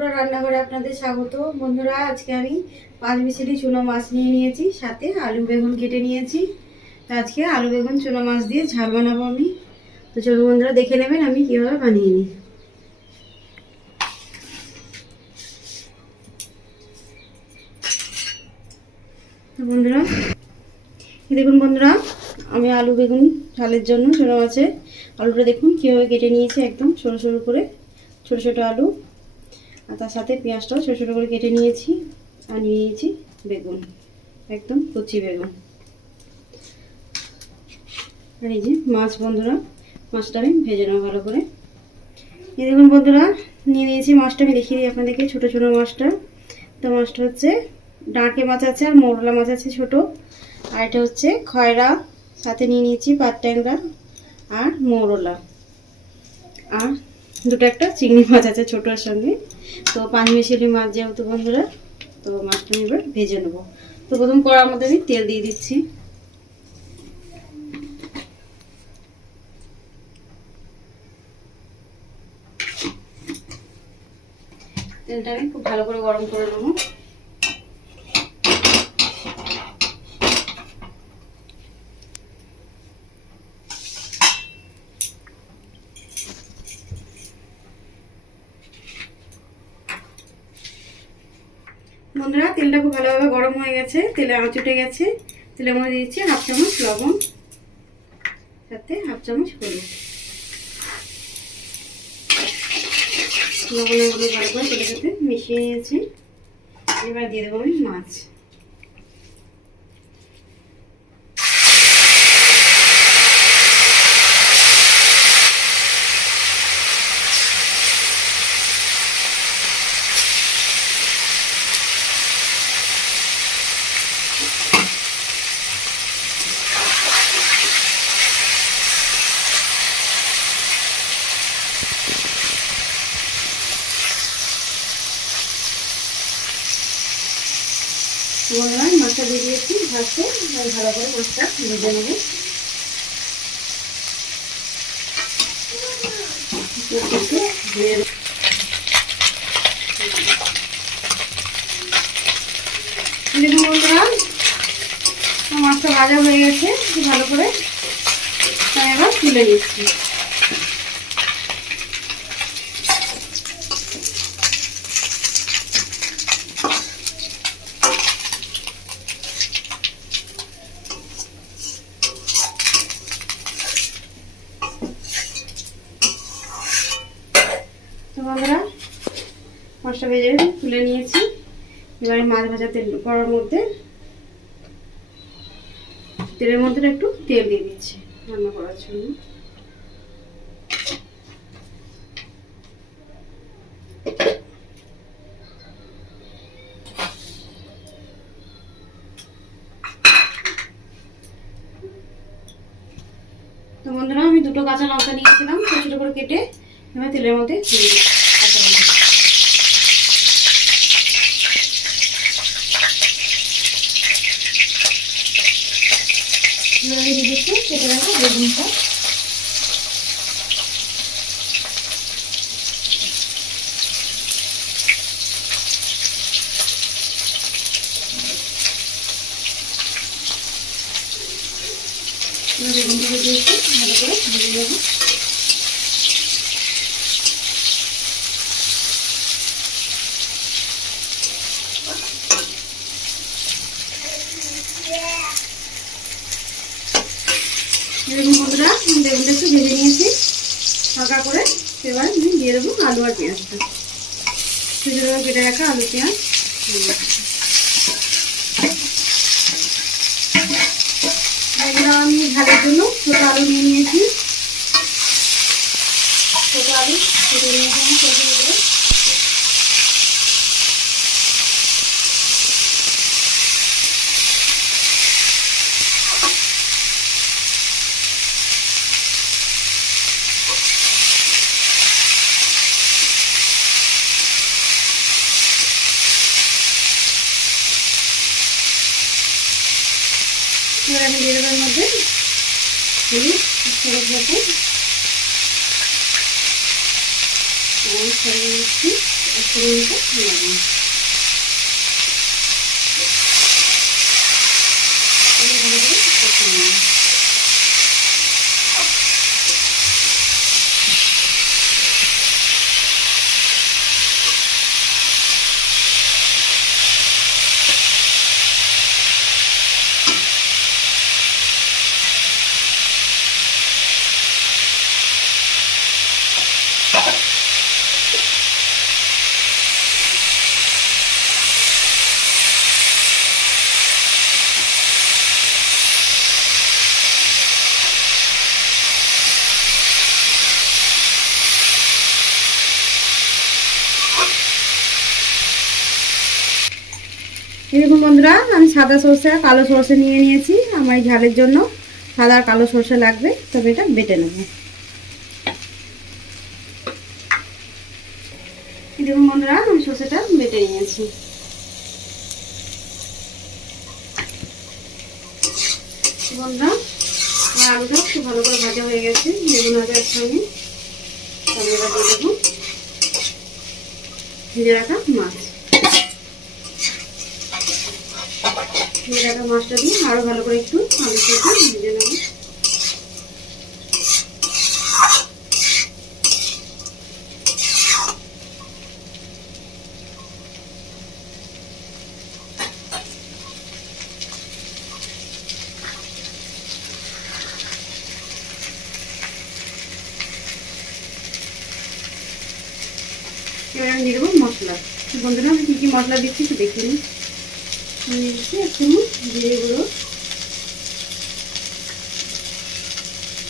ত্রিপুরা রান্নাঘরে আপনাদের স্বাগত। বন্ধুরা, আজকে আমি 5 মিশালি চুনো মাছ নিয়ে নিয়েছি, সাথে আলু বেগুন কেটে নিয়েছি। তো আজকে আলু বেগুন চুনো মাছ দিয়ে ঝাল বানাবো আমি। তো চলুন বন্ধুরা, দেখে নেবেন আমি কীভাবে বানিয়ে নিই। তো বন্ধুরা, দেখুন বন্ধুরা, আমি আলু বেগুন ঝালের জন্য চুনো মাছের আলুটা দেখুন কীভাবে কেটে নিয়েছি, একদম সরু সরু করে ছোটো ছোটো আলু। আর তার সাথে পেঁয়াজটাও ছোটো ছোটো করে কেটে নিয়েছি। আর নিয়ে নিয়েছি বেগুন, একদম কচি বেগুন। আর এই যে মাছ বন্ধুরা, মাছটা আমি ভেজে নেবো ভালো করে। এই দেখুন বন্ধুরা, নিয়ে নিয়েছি মাছটা। আমি দেখিয়ে দিই আপনাদেরকে ছোটো ছোটো মাছটা। তো মাছটা হচ্ছে ডাঁকে মাছ আছে আর মোরলা মাছ আছে ছোটো। আর এটা হচ্ছে খয়রা, সাথে নিয়ে নিয়েছি পাট ট্যাংরা আর মোরলা। আর দুটো একটা চিংড়ি মাছ আছে ছোটোর সঙ্গে। তো 5 মিশালি মাছ যেহেতু বন্ধুরা, তো মাছটা আমি এবার ভেজে নেবো। তো প্রথম কড়ার মধ্যে আমি তেল দিয়ে দিচ্ছি। তেলটা আমি খুব ভালো করে গরম করে নেবো। বন্ধুরা, তেলটা খুব ভালোভাবে গরম হয়ে গেছে, তেলে আঁচ উঠে গেছে। তেলের মধ্যে দিচ্ছি 1/2 চামচ লবণ, সাথে 1/2 চামচ হলুদ। লবণের মধ্যে ভালো করে তেলের সাথে মিশিয়ে নিয়েছি। এবার দিয়ে দেবো আমি মাছ। বন্ধুরা, মাছটা দিয়ে দিয়েছি ভাজতে। ভালো করে মাছটা ভেজে নেবো। দেখুন বন্ধুরা, মাছটা ভাজা হয়ে গেছে ভালো করে। তাই এবার তুলে দিচ্ছি। তো বন্ধুরা, মাছটা ভেজে তুলে নিয়েছি। এবারে মাছ ভাজা তেল করার মধ্যে, তেলের মধ্যে একটু তেল দিয়ে দিচ্ছি রান্না করার জন্য। তো বন্ধুরা, আমি দুটো কাঁচা লঙ্কা নিয়েছিলাম ছোট ছোট করে কেটে। এবার তেলের মধ্যে দিয়ে দিচ্ছি কাঁচা লঙ্কা। দিয়ে দিচ্ছি কেটে রাখা বেগুনটা। বেগুনটা দিয়েছি ভালো করে ভেজে নেবো। দেখুন বন্ধুরা, বেগুনটা একটু ভেজে নিয়েছি হালকা করে। এবার আমি দিয়ে দেবো আলু আর পেঁয়াজটা। ছোটো করে কেটে রাখা আলু পেঁয়াজ। এগুলো আমি ঝালের জন্য ছোটো আলু নিয়ে নিয়েছি। ছোটো আলু কেটে নিয়েছি আমি ছোটো করে। এবার আমি দিয়ে দেবার মধ্যে হলুদ সরব মতো ছড়িয়ে দিচ্ছি। দেখুন বন্ধুরা, আমি সাদা সরষে আর কালো সরষে নিয়ে নিয়েছি। আমার এই ঝালের জন্য সাদা আর কালো সরষে লাগবে, তবে এটা বেটে নেব। দেখুন বন্ধুরা, আমি সরষেটা বেটে নিয়েছি। বন্ধুরা, আমার আলুটা খুব ভালো করে ভাজা হয়ে গেছে। বেগুন ভাজা একসঙ্গে তবে এবার দিয়ে দেবো ভেজে রাখা মাছ। ভেজে রাখা মাছটা দিয়ে আরো ভালো করে একটু আলুর সাথে ভেজে নেব। এবার আমি দিয়ে দেবো মশলা। বন্ধুরা, আমি কী কী মশলা দিচ্ছি একটু দেখে নিন। আমি দিচ্ছি এক চামচ জিরে গুঁড়ো,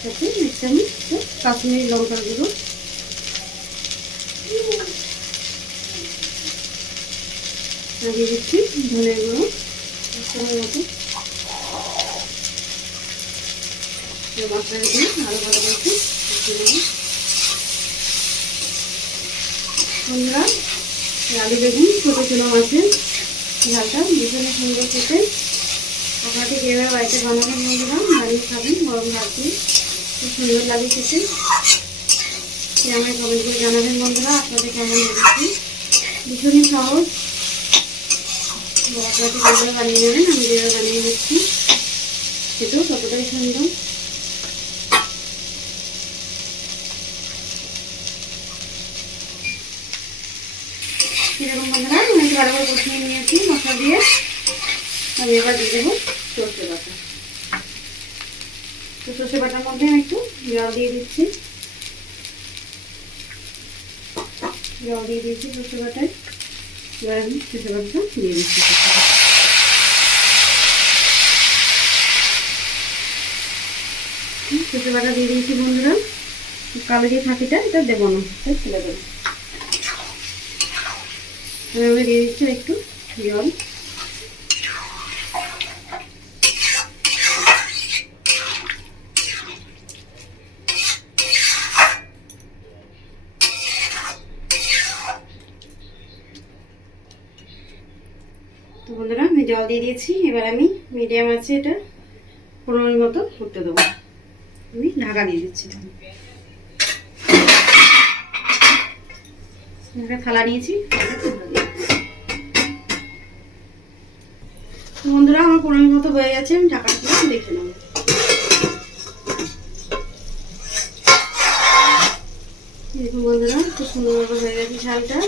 সাথে এক চামচ কাশ্মীরি লঙ্কার গুঁড়ো, দিয়ে দিচ্ছি ধনের গুঁড়ো এক চামচ মতো। মশলাটা দিয়ে আরো ভালো করে কষিয়ে নেব। বন্ধুরা, আলু বেগুন ছোটো ছোটো মাছের ঝালটা ভীষণ সুন্দর খেতে। আপনারা ঠিক এভাবে বাড়িতে বানাবেন বন্ধুরা, বানিয়ে খাবেন গরম ভাত দিয়ে, খুব সুন্দর লাগে খেতে। আমায় কমেন্ট করে জানাবেন বন্ধুরা আপনাদের কেমন লেগেছে। ভীষণই সহজ, আপনারা ঠিক এভাবে বানিয়ে নেবেন। আমি যেভাবে বানিয়ে নিচ্ছি খেতেও ততটাই সুন্দর। এরকম বন্ধুরা, আমি একটু ভালো করে কষিয়ে নিয়েছি মশলা দিয়ে। আমি এবার দিয়ে দেবো সর্ষে বাটা। তো সর্ষে বাটার মধ্যে আমি একটু জল দিয়ে দিচ্ছি। জল দিয়ে দিয়েছি সর্ষে বাটায়। এবার আমি সর্ষে বাটাটা দিয়ে দিচ্ছি। সর্ষে বাটা দিয়ে দিয়েছি বন্ধুরা। কালো যে ফাঁকিটা এটা দেবো না, তাই ফেলে দেবো। আমি দিয়ে দিচ্ছি একটু জল। তো বন্ধুরা, আমি জল দিয়ে দিয়েছি। এবার আমি মিডিয়াম আছে এটা 15 মিনিট মতো ফুটতে দেবো। আমি ঢাকা দিয়ে দিচ্ছি। একটা থালা নিয়েছি। বন্ধুরা, আমার 15 মিনিট মতো হয়ে গেছে। আমি ঢাকাটা দেখে নেব। দেখুন বন্ধুরা, খুব সুন্দরভাবে হয়ে গেছে ঝালটা।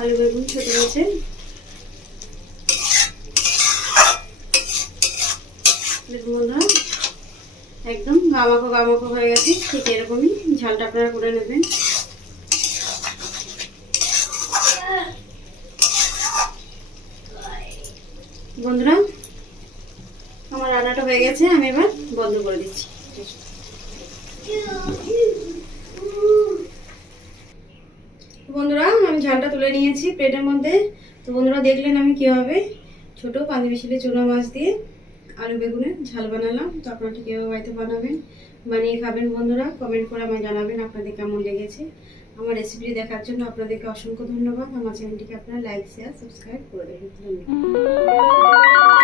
আলু বেগুন ছোট গেছে। দেখুন বন্ধুরা, একদম গামাখো গামাখো হয়ে গেছে। ঠিক এরকমই ঝালটা আপনারা করে নেবেন। বন্ধুরা, আমার রান্নাটা হয়ে গেছে। আমি এবার বন্ধ করে দিচ্ছি। বন্ধুরা, আমি ঝালটা তুলে নিয়েছি প্লেটের মধ্যে। তো বন্ধুরা, দেখলেন আমি কীভাবে ছোট পাঁচমিশালি শিলে চুনো মাছ দিয়ে আলু বেগুনের ঝাল বানালাম। তো আপনারা ঠিক এভাবে বাড়িতে বানাবেন, বানিয়ে খাবেন বন্ধুরা। কমেন্ট করে আমায় জানাবেন আপনাদের কেমন লেগেছে। আমার রেসিপি দেখার জন্য আপনাদেরকে অসংখ্য ধন্যবাদ। আমার চ্যানেলটিকে আপনারা লাইক শেয়ার সাবস্ক্রাইব করে দেবেন। ধন্যবাদ।